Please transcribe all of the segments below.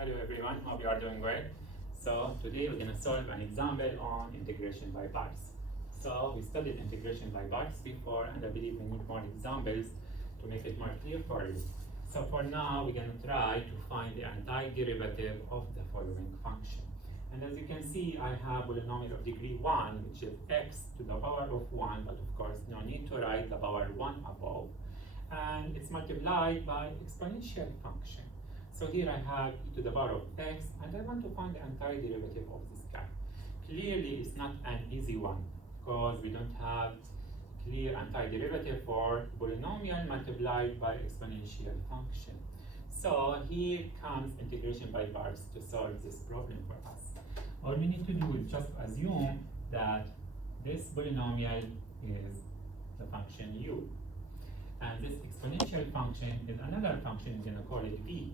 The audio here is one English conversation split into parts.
Hello everyone, hope you are doing well. So today we're going to solve an example on integration by parts. So we studied integration by parts before, and I believe we need more examples to make it more clear for you. So for now, we're going to try to find the antiderivative of the following function. And as you can see, I have polynomial of degree 1, which is x to the power of 1, but of course no need to write the power 1 above. And it's multiplied by exponential function. So here I have e to the power of x, and I want to find the antiderivative of this guy. Clearly, it's not an easy one, because we don't have clear antiderivative for polynomial multiplied by exponential function. So here comes integration by parts to solve this problem for us. All we need to do is just assume that this polynomial is the function u. And this exponential function is another function, we're going to call it v.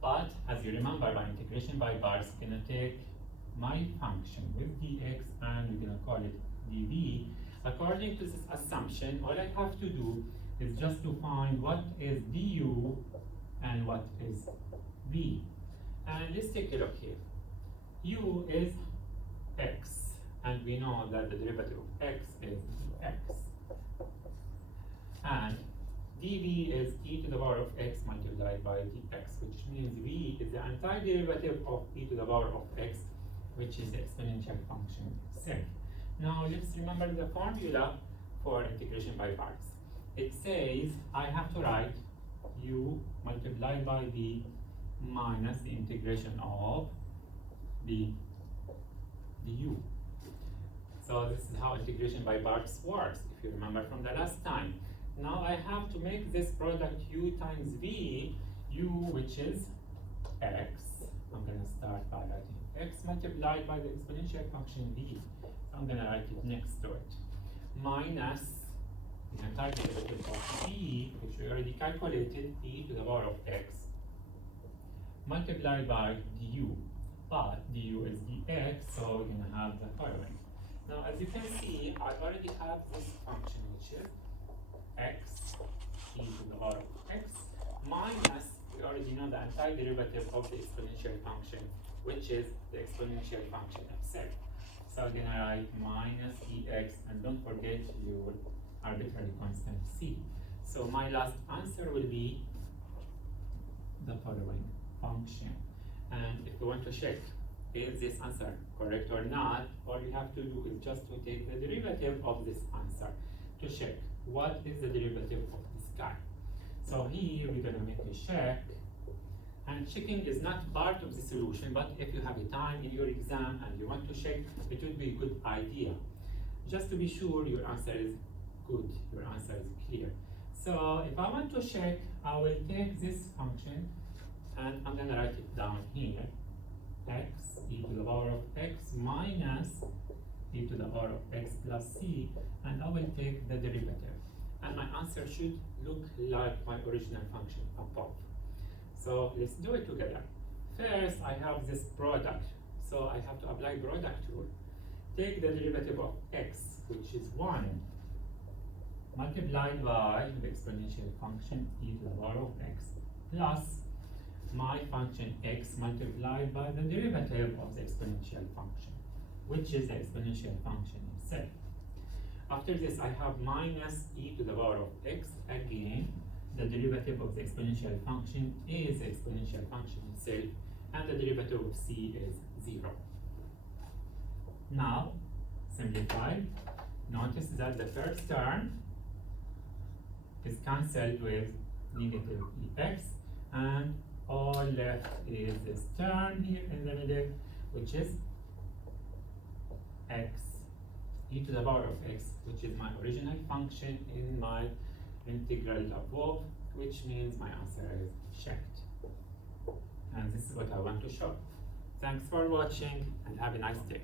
But as you remember, by integration by parts, we're going to take my function with dx and we're going to call it dv. According to this assumption, all I have to do is just to find what is du and what is v. And let's take a look here. U is x, and we know that the derivative of x is x. And dv is e to the power of x multiplied by dx, which means v is the antiderivative of e to the power of x, which is the exponential function itself. Now let's remember the formula for integration by parts. It says I have to write u multiplied by v minus the integration of the du. So this is how integration by parts works, if you remember from the last time. Now I have to make this product u times v, u which is x. I'm going to start by writing x multiplied by the exponential function v. So I'm going to write it next to it. Minus the antiderivative of v, which we already calculated, e to the power of x, multiplied by du. But du is dx, so we're going to have the following. Now as you can see, I already have this function, which is x e to the power of x minus, we already know the antiderivative of the exponential function, which is the exponential function itself. So we're going to write minus ex, and don't forget your arbitrary constant c. So my last answer will be the following function. And if you want to check is this answer correct or not, all you have to do is just to take the derivative of this answer to check what is the derivative of this guy. So here we're going to make a check, and checking is not part of the solution, but if you have a time in your exam and you want to check, it would be a good idea. Just to be sure your answer is good, your answer is clear. So if I want to check, I will take this function and I'm going to write it down here. X e to the power of x minus e to the power of x plus c, and I will take the derivative. And my answer should look like my original function above. So let's do it together. First, I have this product, so I have to apply product rule. Take the derivative of x, which is 1, multiplied by the exponential function e to the power of x, plus my function x multiplied by the derivative of the exponential function, which is the exponential function itself. After this, I have minus e to the power of x. Again, the derivative of the exponential function is the exponential function itself, and the derivative of c is 0. Now, simplify. Notice that the first term is cancelled with negative ex, and all left is this term here in the middle, which is x e to the power of x, which is my original function in my integral above, which means my answer is checked. And this is what I want to show. Thanks for watching and have a nice day.